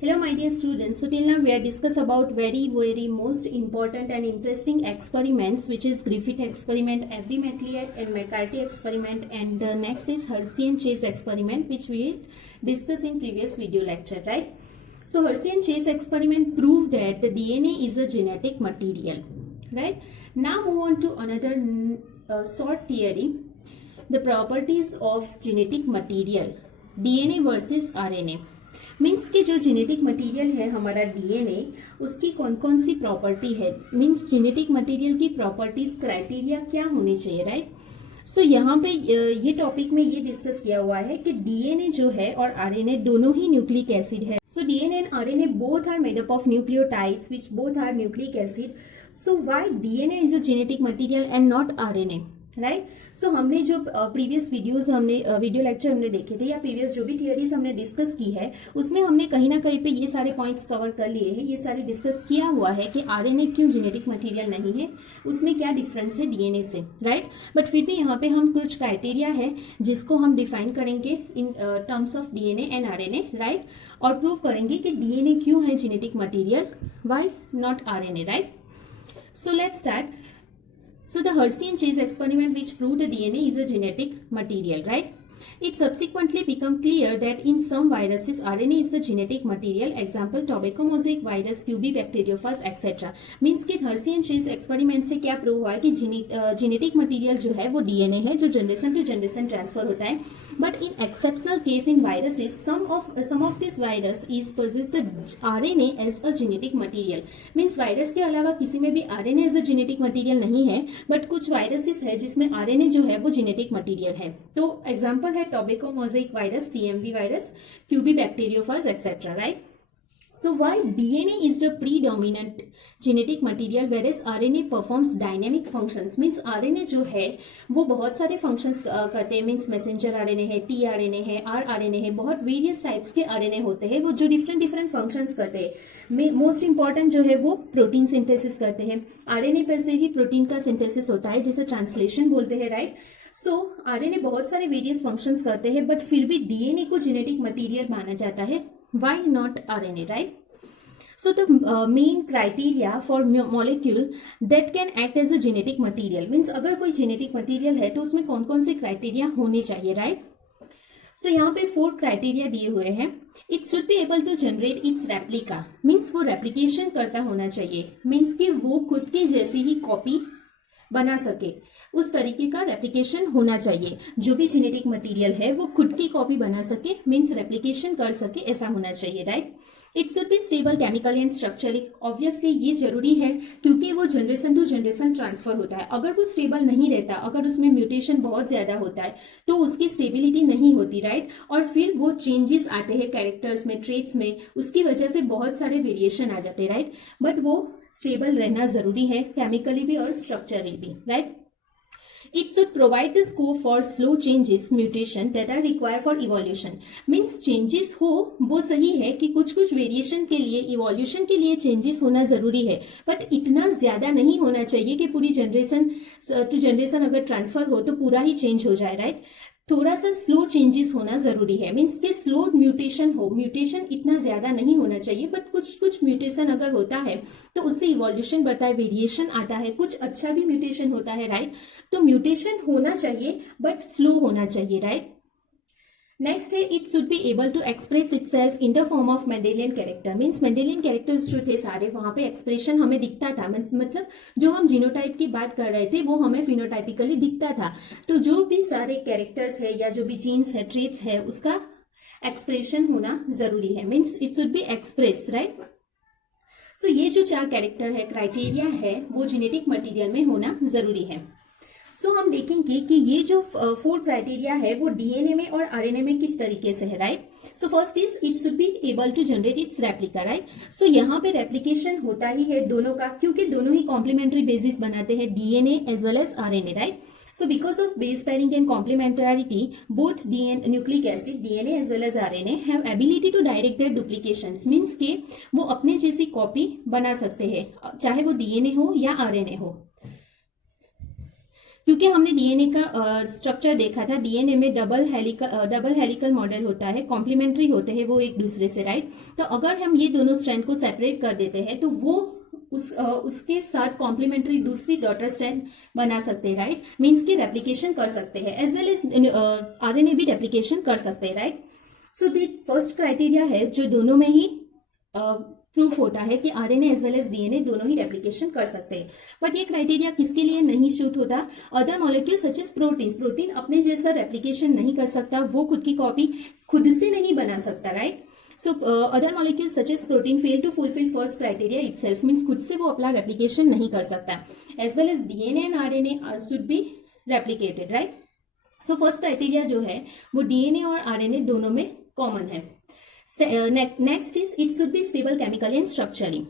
Hello my dear students, so till now we have discussed about very most important and interesting experiments, which is Griffith experiment, Abbe-Matillier and McCarthy experiment, and next is Hershey and Chase experiment, which we discussed in previous video lecture, right? So Hershey and Chase experiment proved that the DNA is a genetic material, right? Now move on to another short theory, the properties of genetic material, DNA versus RNA. Means कि जो genetic material है हमारा DNA, उसकी कौन कौन सी property है, means genetic material की properties criteria क्या होने चाहिए, राइट? सो यहाँ पे ये टॉपिक में ये डिस्कस किया हुआ है कि डीएनए जो है और आरएनए दोनों ही न्यूक्लिक एसिड है. So DNA and RNA both are made up of nucleotides which both are nucleic acid. So why DNA is a genetic material and not RNA, right? So हमने जो previous videos हमने video lecture हमने देखे थे या previous जो भी theories हमने डिस्कस की है, उसमें हमने कहीं ना कहीं पे ये सारे पॉइंट्स कवर कर लिए हैं, ये सारे डिस्कस किया हुआ है कि आरएनए क्यों जेनेटिक मटेरियल नहीं है, उसमें क्या डिफरेंस है डीएनए से, राइट? बट फिर भी यहाँ पे हम कुछ क्राइटेरिया है जिसको हम डिफाइन करेंगे in terms of DNA and RNA, right? और प्रूव करेंगे कि डीएनए क्यों है genetic material, why not RNA, right? So let's start. So the Hershey and Chase experiment which proved the DNA is a genetic material, right? It subsequently became clear that in some viruses RNA is the genetic material. Example tobacco mosaic virus, QB bacteriophage etc. Means कि Hershey and Chase experiment से क्या prove हुआ है कि genetic material जो है वो DNA है जो जनरेशन टू जनरेशन ट्रांसफर होता है. But in exceptional case in viruses some of this virus is possess the RNA as a genetic material. Means virus के अलावा किसी में भी RNA as a genetic material नहीं है, बट कुछ वायरसेस है जिसमें RNA जो है वो जेनेटिक मटेरियल है. तो एग्जाम्पल है tobacco mosaic virus, TMV virus, QB bacteriophage etcetera, right? So why DNA is the predominant genetic material whereas RNA performs dynamic functions? Means RNA जो है वो बहुत सारे functions करते हैं. Means messenger RNA है, tRNA है, rRNA है, बहुत various types के RNA होते हैं वो जो different functions करते हैं. मोस्ट इंपॉर्टेंट जो है वो प्रोटीन सिंथेसिस करते हैं. RNA पर से ही प्रोटीन का सिंथेसिस होता है जिसे ट्रांसलेशन बोलते हैं, राइट? सो RNA बहुत सारे वेरियस फंक्शंस करते हैं, बट फिर भी डीएनए को जेनेटिक मटेरियल माना जाता है. Why not RNA, right? So the main criteria for molecule that can act as a genetic material means अगर कोई जेनेटिक मटेरियल है तो उसमें कौन कौन से क्राइटेरिया होने चाहिए, राइट? सो यहाँ पे 4 क्राइटेरिया दिए हुए हैं. It should be able to generate its replica, means वो रेप्लिकेशन करता होना चाहिए, मीन्स कि वो खुद के जैसी ही कॉपी बना सके, उस तरीके का रेप्लिकेशन होना चाहिए. जो भी जेनेटिक मटेरियल है वो खुद की कॉपी बना सके, मीन्स रेप्लिकेशन कर सके, ऐसा होना चाहिए, right? It should be stable chemically and structurally. Obviously ये जरूरी है क्योंकि वो जनरेशन टू जनरेशन ट्रांसफर होता है. अगर वो स्टेबल नहीं रहता, अगर उसमें म्यूटेशन बहुत ज्यादा होता है तो उसकी स्टेबिलिटी नहीं होती, राइट? और फिर वो चेंजेस आते हैं कैरेक्टर्स में, ट्रेट्स में, उसकी वजह से बहुत सारे वेरिएशन आ जाते हैं, राइट? बट वो स्टेबल रहना जरूरी है केमिकली भी और स्ट्रक्चरली भी, right? It should provide the scope for slow changes, mutation that are required for evolution. Means changes हो वो सही है कि कुछ वेरिएशन के लिए, इवोल्यूशन के लिए चेंजेस होना जरूरी है, बट इतना ज्यादा नहीं होना चाहिए कि पूरी जनरेशन टू जनरेशन अगर ट्रांसफर हो तो पूरा ही चेंज हो जाए, राइट? थोड़ा सा स्लो चेंजेस होना जरूरी है. मीन्स कि स्लो म्यूटेशन हो, म्यूटेशन इतना ज्यादा नहीं होना चाहिए, बट कुछ म्यूटेशन अगर होता है तो उससे इवोल्यूशन बढ़ता है, वेरिएशन आता है, कुछ अच्छा भी म्यूटेशन होता है, राइट? तो म्यूटेशन होना चाहिए बट स्लो होना चाहिए, राइट? नेक्स्ट है it should be able to express itself in the form of Mendelian character. Means Mendelian characters जो थे सारे वहां पे एक्सप्रेशन हमें दिखता था, मतलब जो हम जीनोटाइप की बात कर रहे थे वो हमें फिनोटाइपिकली दिखता था. तो जो भी सारे कैरेक्टर्स है या जो भी जीन्स है, ट्रेट्स है, उसका एक्सप्रेशन होना जरूरी है. Means it should be express, right? So ये जो 4 कैरेक्टर है, क्राइटेरिया है, वो जेनेटिक मटीरियल में होना जरूरी है. सो हम देखेंगे कि ये जो 4 क्राइटेरिया है वो डीएनए में और आरएनए में किस तरीके से है, right? So first is it should be able to generate its replica, right? So यहाँ पे रेप्लिकेशन होता ही है दोनों का, क्योंकि दोनों ही कॉम्प्लीमेंट्री बेसिस बनाते हैं, DNA as well as RNA, right? So because of base pairing and complementarity, both nucleic acid, DNA as well as RNA have ability to direct their duplications. Means के वो अपने जैसी कॉपी बना सकते हैं, चाहे वो DNA हो या RNA हो. क्योंकि हमने डीएनए का स्ट्रक्चर देखा था, डीएनए में डबल हेलिकल मॉडल होता है, कॉम्प्लीमेंट्री होते हैं वो एक दूसरे से, राइट। तो अगर हम ये दोनों स्ट्रैंड को सेपरेट कर देते हैं तो वो उसके साथ कॉम्प्लीमेंट्री दूसरी डॉटर स्ट्रैंड बना सकते हैं, राइट। मीन्स की रेप्लिकेशन कर सकते हैं, एज वेल एज आरएनए भी रेप्लिकेशन कर सकते हैं, right. So the first criteria है जो दोनों में ही प्रूफ होता है कि RNA as well as DNA दोनों ही रेप्लिकेशन कर सकते हैं। बट ये क्राइटेरिया किसके लिए नहीं सूट होता? Other molecule such as protein अपने जैसा रेप्लिकेशन नहीं कर सकता, वो खुद की कॉपी खुद से नहीं बना सकता, right. So other molecules such as protein fail to fulfill first criteria itself, means खुद से वो अपना replication नहीं कर सकता. As well as DNA and RNA should be replicated, right? So first criteria जो है वो DNA और RNA दोनों में common है. Next is it should be stable chemically and structurally.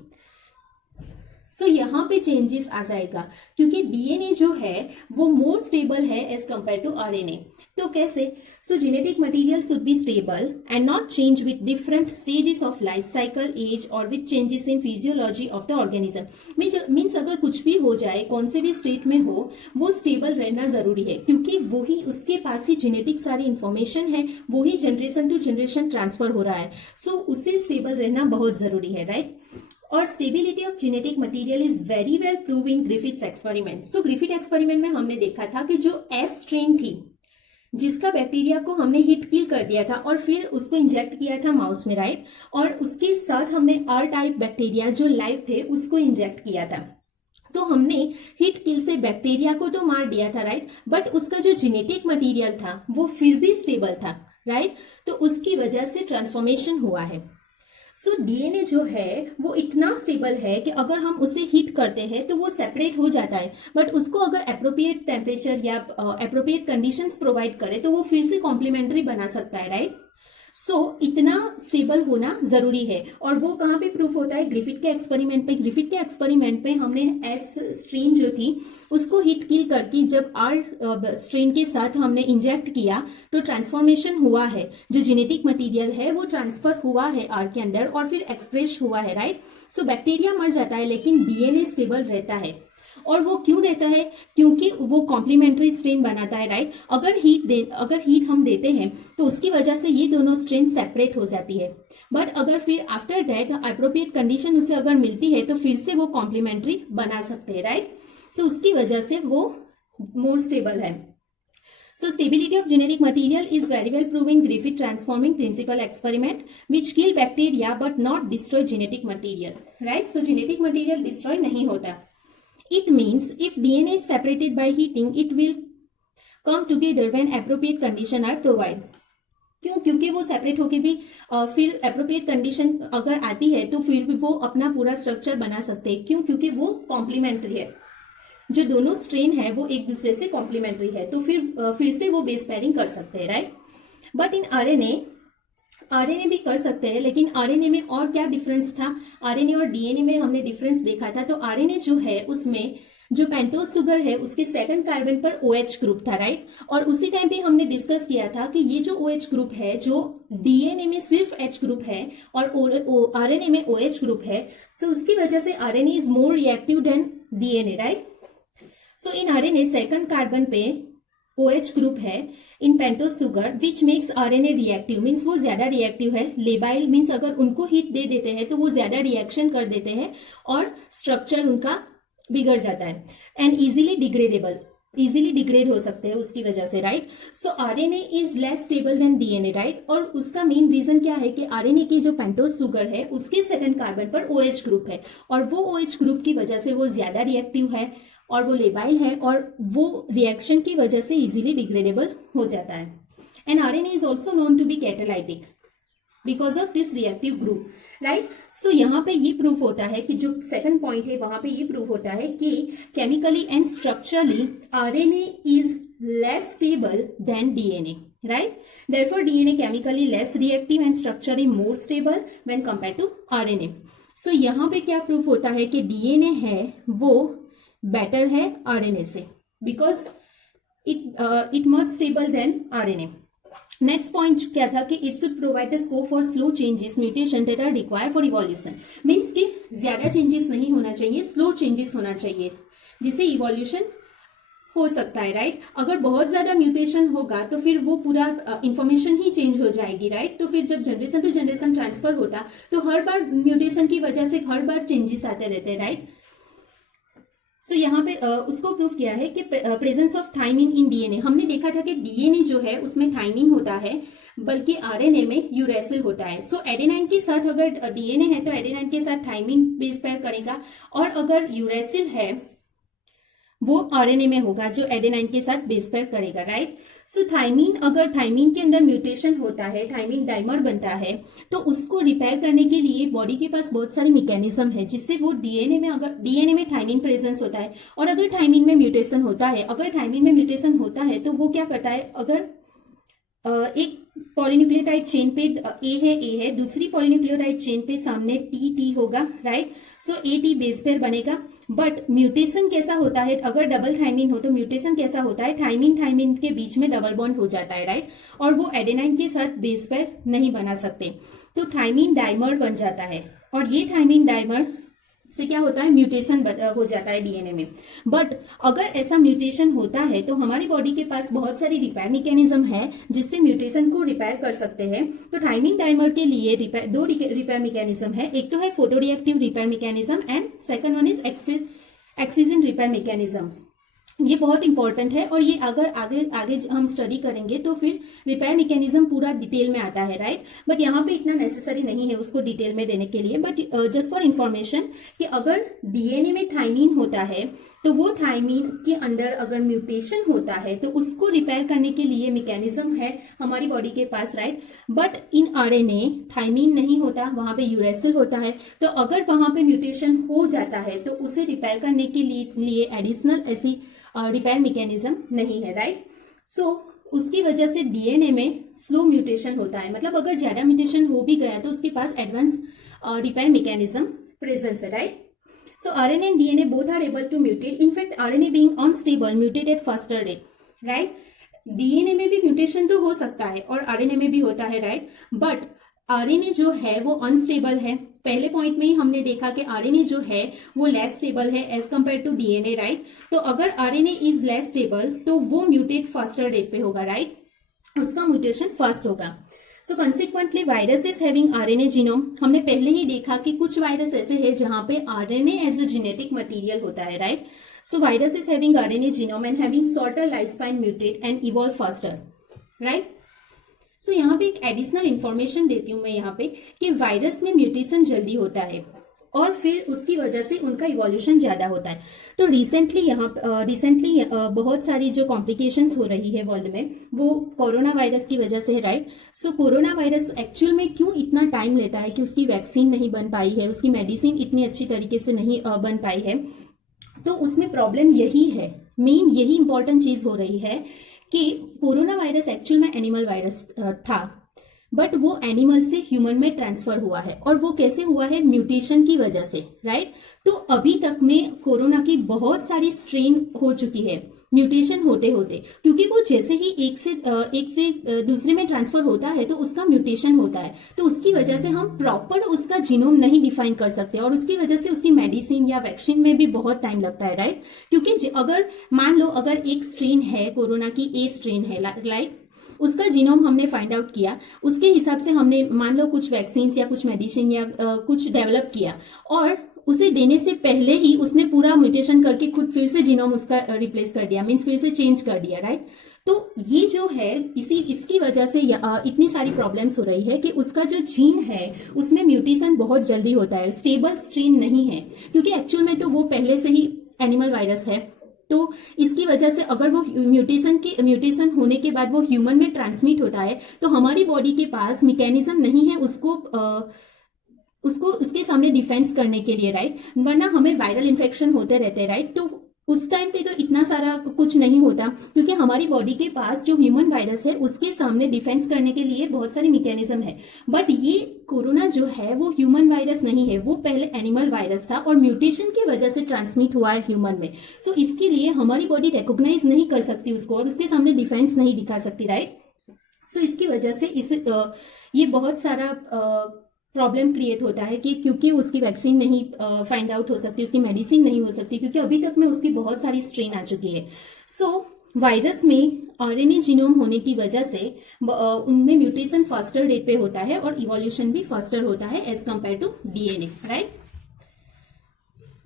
सो यहाँ पे चेंजेस आ जाएगा क्योंकि डीएनए जो है वो मोर स्टेबल है एज कंपेयर टू आरएनए। तो कैसे? So genetic material should be stable and not change with different stages of life cycle, as और with changes in physiology of the organism. Means अगर कुछ भी हो जाए, कौन से भी स्टेट में हो, वो स्टेबल रहना जरूरी है क्योंकि वही उसके पास ही जेनेटिक सारी इंफॉर्मेशन है, वही जनरेशन टू जनरेशन ट्रांसफर हो रहा है। सो उसे स्टेबल रहना बहुत जरूरी है, राइट। और stability of genetic material is very well prove in Griffiths experiment. So Griffith experiment में हमने देखा था कि जो एस स्ट्रेन थी जिसका बैक्टीरिया को हमने हिट किल कर दिया था और फिर उसको इंजेक्ट किया था माउस में, राइट, और उसके साथ हमने आर टाइप बैक्टीरिया जो लाइव थे उसको इंजेक्ट किया था। तो हमने हिट किल से बैक्टीरिया को तो मार दिया था, राइट, बट उसका जो जेनेटिक मटेरियल था वो फिर भी स्टेबल था, राइट। तो उसकी वजह से ट्रांसफॉर्मेशन हुआ है। सो डीएनए जो है वो इतना स्टेबल है कि अगर हम उसे हीट करते हैं तो वो सेपरेट हो जाता है, बट उसको अगर अप्रोप्रिएट टेम्परेचर या अप्रोप्रिएट कंडीशंस प्रोवाइड करे तो वो फिर से कॉम्प्लीमेंट्री बना सकता है, राइट। सो इतना स्टेबल होना जरूरी है। और वो कहाँ पे प्रूफ होता है? ग्रिफिथ के एक्सपेरिमेंट पे। ग्रिफिथ के एक्सपेरिमेंट पे हमने एस स्ट्रेन जो थी उसको हिट किल करके जब आर स्ट्रेन के साथ हमने इंजेक्ट किया तो ट्रांसफॉर्मेशन हुआ है, जो जेनेटिक मटेरियल है वो ट्रांसफर हुआ है आर के अंदर और फिर एक्सप्रेस हुआ है, राइट। सो बैक्टीरिया मर जाता है लेकिन डीएनए स्टेबल रहता है। और वो क्यों रहता है? क्योंकि वो कॉम्प्लीमेंट्री स्ट्रेन बनाता है, राइट। अगर हीट हम देते हैं तो उसकी वजह से ये दोनों स्ट्रेन सेपरेट हो जाती है, बट अगर फिर आफ्टर दैट अप्रोप्रिएट कंडीशन उसे अगर मिलती है तो फिर से वो कॉम्प्लीमेंट्री बना सकते हैं, राइट। सो उसकी वजह से वो मोर स्टेबल है। So stability of genetic material is very well proven in Griffith transforming principle experiment which kill bacteria but not destroy genetic material, right? So genetic material destroy नहीं होता। It means if DNA is separated by heating, it will come together when appropriate condition are provided. क्यों? क्योंकि वो separate होके भी फिर appropriate condition अगर आती है तो फिर भी वो अपना पूरा स्ट्रक्चर बना सकते हैं। क्यों? क्योंकि वो कॉम्प्लीमेंट्री है। जो दोनों स्ट्रेन है वो एक दूसरे से कॉम्प्लीमेंट्री है तो फिर से वो बेस पेयरिंग कर सकते हैं, राइट। बट इन आरएनए भी कर सकते हैं, लेकिन आरएनए में और क्या डिफरेंस था? आरएनए और डीएनए में हमने डिफरेंस देखा था। तो आरएनए जो है उसमें जो पेंटोज शुगर है उसके सेकंड कार्बन पर OH ग्रुप था, राइट। और उसी टाइम पे हमने डिस्कस किया था कि ये जो OH ग्रुप है, जो डीएनए में सिर्फ H ग्रुप है और आरएनए में OH ग्रुप है, सो उसकी वजह से RNA is more reactive than DNA, right. So in RNA second carbon पे OH ग्रुप है in pentose sugar which makes RNA reactive, means वो ज्यादा रिएक्टिव है। लेबाइल मीन्स अगर उनको हीट दे देते हैं तो वो ज्यादा रिएक्शन कर देते हैं और स्ट्रक्चर उनका बिगड़ जाता है एंड इजीली डिग्रेड हो सकते हैं उसकी वजह से, right. So RNA is less stable than DNA, right. और उसका मेन रीजन क्या है कि आरएनए की जो पेंटोज शुगर है उसके सेकंड कार्बन पर OH ग्रुप है और वो OH ग्रुप की वजह से वो ज्यादा रिएक्टिव है और वो लेबाइल है और वो रिएक्शन की वजह से इजीली डिग्रेडेबल हो जाता है। And RNA is also known to be catalytic because of this reactive group, right. So यहाँ पे ये प्रूफ होता है कि जो सेकंड पॉइंट है वहां पे ये प्रूफ होता है कि chemically and structurally RNA is less stable than DNA, right. Therefore DNA chemically less reactive and structurally more stable when compare to RNA. So यहाँ पे क्या प्रूफ होता है कि डीएनए है वो बेटर है आरएनए से because it much stable than RNA. Next point क्या था कि it should provide the scope for slow changes mutation that are required for evolution, means कि ज्यादा चेंजेस नहीं होना चाहिए, स्लो चेंजेस होना चाहिए जिससे इवोल्यूशन हो सकता है, राइट। अगर बहुत ज्यादा म्यूटेशन होगा तो फिर वो पूरा इंफॉर्मेशन ही चेंज हो जाएगी, राइट। तो फिर जब जनरेशन टू जनरेशन ट्रांसफर होता तो हर बार म्यूटेशन की वजह से हर बार चेंजेस आते रहते हैं, राइट। सो यहाँ पे उसको प्रूव किया है कि presence of thymine in DNA. हमने देखा था कि डीएनए जो है उसमें थाइमिन होता है, बल्कि आरएनए में यूरेसिल होता है। सो एडेनाइन के साथ अगर डीएनए है तो एडेनाइन के साथ थाइमिन बेस पेयर करेगा, और अगर यूरेसिल है वो आरएनए में होगा जो एडेनाइन के साथ बेस पेयर करेगा, राइट। सो थाइमिन, अगर थाइमिन के अंदर म्यूटेशन होता है, थाइमिन डाइमर बनता है, तो उसको रिपेयर करने के लिए बॉडी के पास बहुत सारी मैकेनिज्म है जिससे वो डीएनए में, अगर डीएनए में थाइमिन प्रेजेंस होता है और अगर थाइमिन में म्यूटेशन होता है, अगर थाइमिन में म्यूटेशन होता है तो वो क्या करता है, अगर एक पॉलीन्यूक्लियोटाइड चेन पे ए है, दूसरी पॉलीन्यूक्लियोटाइड चेन पे सामने टी होगा, राइट। सो ए बेस पेयर बनेगा। बट म्यूटेशन कैसा होता है, अगर डबल थाइमिन हो तो म्यूटेशन कैसा होता है, थाइमिन के बीच में डबल बॉन्ड हो जाता है, राइट। और वो एडेनाइन के साथ बेस पेयर नहीं बना सकते, तो थाइमिन डाइमर बन जाता है, और ये थाइमिन डाइमर से क्या होता है, म्यूटेशन हो जाता है डीएनए में। बट अगर ऐसा म्यूटेशन होता है तो हमारी बॉडी के पास बहुत सारी रिपेयर मैकेनिज्म है जिससे म्यूटेशन को रिपेयर कर सकते हैं। तो थाइमिन डाइमर के लिए दो रिपेयर मैकेनिज्म है, एक तो है photoreactive repair mechanism and second one is excision repair mechanism. ये बहुत इंपॉर्टेंट है, और ये अगर आगे हम स्टडी करेंगे तो फिर रिपेयर मैकेनिज्म पूरा डिटेल में आता है, राइट। बट यहाँ पे इतना नेसेसरी नहीं है उसको डिटेल में देने के लिए, बट जस्ट फॉर इंफॉर्मेशन कि अगर डीएनए में थाइमिन होता है तो वो थाइमिन के अंदर अगर म्यूटेशन होता है तो उसको रिपेयर करने के लिए मैकेनिज्म है हमारी बॉडी के पास, राइट। बट इन आरएनए थाइमिन नहीं होता, वहां पे यूरेसिल होता है। तो अगर वहां पे म्यूटेशन हो जाता है तो उसे रिपेयर करने के लिए एडिशनल ऐसी रिपेयर मैकेनिज्म नहीं है, राइट। सो उसकी वजह से डीएनए में स्लो म्यूटेशन होता है, मतलब अगर ज्यादा म्यूटेशन हो भी गया तो उसके पास एडवांस रिपेयर मैकेनिज्म प्रेजेंस है, right. So RNA and DNA both are able to mutate. In fact, RNA being unstable mutated faster rate, right? DNA में भी म्यूटेशन तो हो सकता है और RNA में भी होता है, राइट। बट RNA जो है वो अनस्टेबल है। पहले पॉइंट में ही हमने देखा कि RNA जो है वो लेस स्टेबल है as compare to DNA, right. तो अगर RNA इज लेस स्टेबल तो वो म्यूटेट फास्टर रेट पे होगा, राइट, उसका म्यूटेशन फास्ट होगा। So consequently virus is having RNA genome. हमने पहले ही देखा कि कुछ वायरस ऐसे हैं जहां पे RNA as a genetic material होता है, right. So virus is having RNA genome and having shorter life span, mutate and evolve faster, right. So यहाँ पे एक एडिशनल इंफॉर्मेशन देती हूँ मैं यहाँ पे कि वायरस में म्यूटेशन जल्दी होता है और फिर उसकी वजह से उनका इवोल्यूशन ज्यादा होता है। तो रिसेंटली बहुत सारी जो कॉम्प्लिकेशंस हो रही है वर्ल्ड में वो कोरोना वायरस की वजह से है, राइट। सो कोरोना वायरस एक्चुअल में क्यों इतना टाइम लेता है कि उसकी वैक्सीन नहीं बन पाई है, उसकी मेडिसिन इतनी अच्छी तरीके से नहीं बन पाई है, तो उसमें प्रॉब्लम यही है, मेन यही इंपॉर्टेंट चीज हो रही है कि कोरोना वायरस एक्चुअल में एनिमल वायरस था, बट वो एनिमल से ह्यूमन में ट्रांसफर हुआ है। और वो कैसे हुआ है, म्यूटेशन की वजह से, राइट। तो अभी तक में कोरोना की बहुत सारी स्ट्रेन हो चुकी है म्यूटेशन होते होते, क्योंकि वो जैसे ही एक से दूसरे में ट्रांसफर होता है तो उसका म्यूटेशन होता है, तो उसकी वजह से हम प्रॉपर उसका जीनोम नहीं डिफाइन कर सकते और उसकी वजह से उसकी मेडिसिन या वैक्सीन में भी बहुत टाइम लगता है, राइट। क्योंकि अगर मान लो अगर एक स्ट्रेन है कोरोना की, ए स्ट्रेन है, राइट, उसका जीनोम हमने फाइंड आउट किया, उसके हिसाब से हमने मान लो कुछ वैक्सीन या कुछ मेडिसिन या कुछ डेवलप किया और उसे देने से पहले ही उसने पूरा म्यूटेशन करके खुद फिर से जीनोम उसका रिप्लेस कर दिया, मीन्स फिर से चेंज कर दिया, राइट। तो ये जो है इसकी वजह से इतनी सारी प्रॉब्लम्स हो रही है कि उसका जो जीन है उसमें म्यूटेशन बहुत जल्दी होता है, स्टेबल स्ट्रेन नहीं है, क्योंकि एक्चुअल में तो वो पहले से ही एनिमल वायरस है। तो इसकी वजह से अगर वो म्यूटेशन होने के बाद वो ह्यूमन में ट्रांसमिट होता है तो हमारी बॉडी के पास मैकेनिज्म नहीं है उसको उसके सामने डिफेंस करने के लिए, राइट। वरना हमें वायरल इन्फेक्शन होते रहते हैं, राइट। तो उस टाइम पे तो इतना सारा कुछ नहीं होता क्योंकि हमारी बॉडी के पास जो ह्यूमन वायरस है उसके सामने डिफेंस करने के लिए बहुत सारी मैकेनिज्म है। बट ये कोरोना जो है वो ह्यूमन वायरस नहीं है, वो पहले एनिमल वायरस था और म्यूटेशन की वजह से ट्रांसमिट हुआ है ह्यूमन में। सो इसके लिए हमारी बॉडी रिकॉग्नाइज नहीं कर सकती उसको और उसके सामने डिफेंस नहीं दिखा सकती, राइट। सो इसकी वजह से ये बहुत सारा प्रॉब्लम क्रिएट होता है कि क्योंकि उसकी वैक्सीन नहीं फाइंड आउट हो सकती, उसकी मेडिसिन नहीं हो सकती, क्योंकि अभी तक में उसकी बहुत सारी स्ट्रेन आ चुकी है। सो वायरस में आरएनए जीनोम होने की वजह से उनमें म्यूटेशन फास्टर रेट पे होता है और इवोल्यूशन भी फास्टर होता है as compare to DNA, right.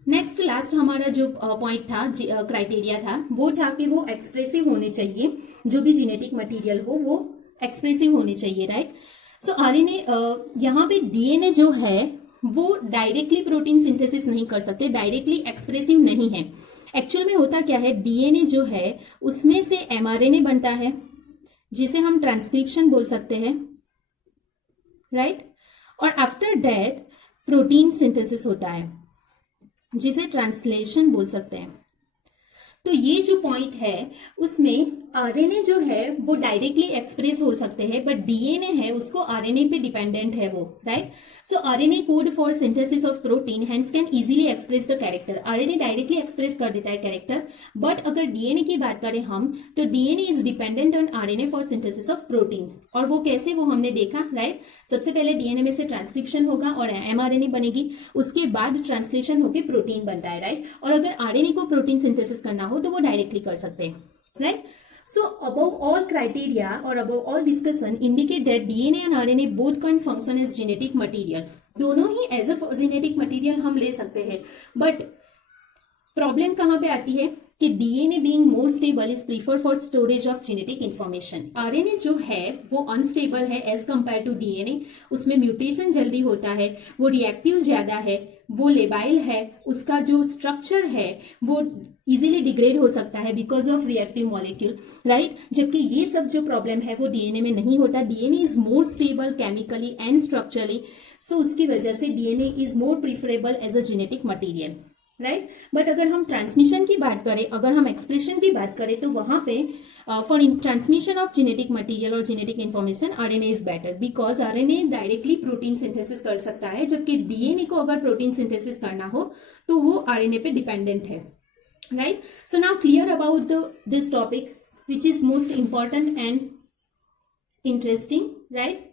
Next last हमारा जो पॉइंट था, क्राइटेरिया था, वो था कि वो एक्सप्रेसिव होने चाहिए, जो भी जेनेटिक मटेरियल हो वो एक्सप्रेसिव होने चाहिए, राइट। सो आरएनए यहाँ पे डीएनए जो है वो डायरेक्टली प्रोटीन सिंथेसिस नहीं कर सकते, डायरेक्टली एक्सप्रेसिव नहीं है। एक्चुअल में होता क्या है, डीएनए जो है उसमें से एमआरएनए बनता है जिसे हम ट्रांसक्रिप्शन बोल सकते हैं, राइट। और आफ्टर डेथ प्रोटीन सिंथेसिस होता है जिसे ट्रांसलेशन बोल सकते हैं। तो ये जो पॉइंट है उसमें आरएनए जो है वो डायरेक्टली एक्सप्रेस हो सकते हैं, बट डीएनए है उसको आरएनए पे डिपेंडेंट है वो, right. So RNA code for synthesis of protein hence can easily express the character. RNA directly express कर देता है कैरेक्टर, बट अगर डीएनए की बात करें हम, तो DNA is dependent on RNA for synthesis of protein. और वो कैसे, वो हमने देखा, राइट। सबसे पहले डीएनए में से ट्रांसक्रिप्शन होगा और एमआरएनए बनेगी, उसके बाद ट्रांसलेशन होकर प्रोटीन बनता है, राइट। और अगर आरएनए को प्रोटीन सिंथेसिस करना हो तो वो डायरेक्टली कर सकते हैं, right. So above all criteria or above all discussion indicate that DNA and RNA both can function as genetic material. दोनों ही एज अ जेनेटिक मटेरियल हम ले सकते हैं, बट प्रॉब्लम कहां पे आती है कि DNA being more stable is preferred for storage of genetic information. RNA जो है वो अनस्टेबल है एज कंपेयर टू डीएनए, उसमें म्यूटेशन जल्दी होता है, वो रिएक्टिव ज्यादा है, वो लेबाइल है, उसका जो स्ट्रक्चर है वो इजीली डिग्रेड हो सकता है because of reactive molecule, right. जबकि ये सब जो प्रॉब्लम है वो डीएनए में नहीं होता। DNA is more stable chemically and structurally, so उसकी वजह से DNA is more preferable as a genetic material, right. But अगर हम ट्रांसमिशन की बात करें, अगर हम एक्सप्रेशन की बात करें, तो वहां पे for transmission of genetic material और genetic information RNA is better, because RNA directly protein synthesis कर सकता है, जबकि डीएनए को अगर प्रोटीन सिंथेसिस करना हो तो वो आरएनए पे डिपेंडेंट है, right. So now clear about this topic which is most important and interesting, right.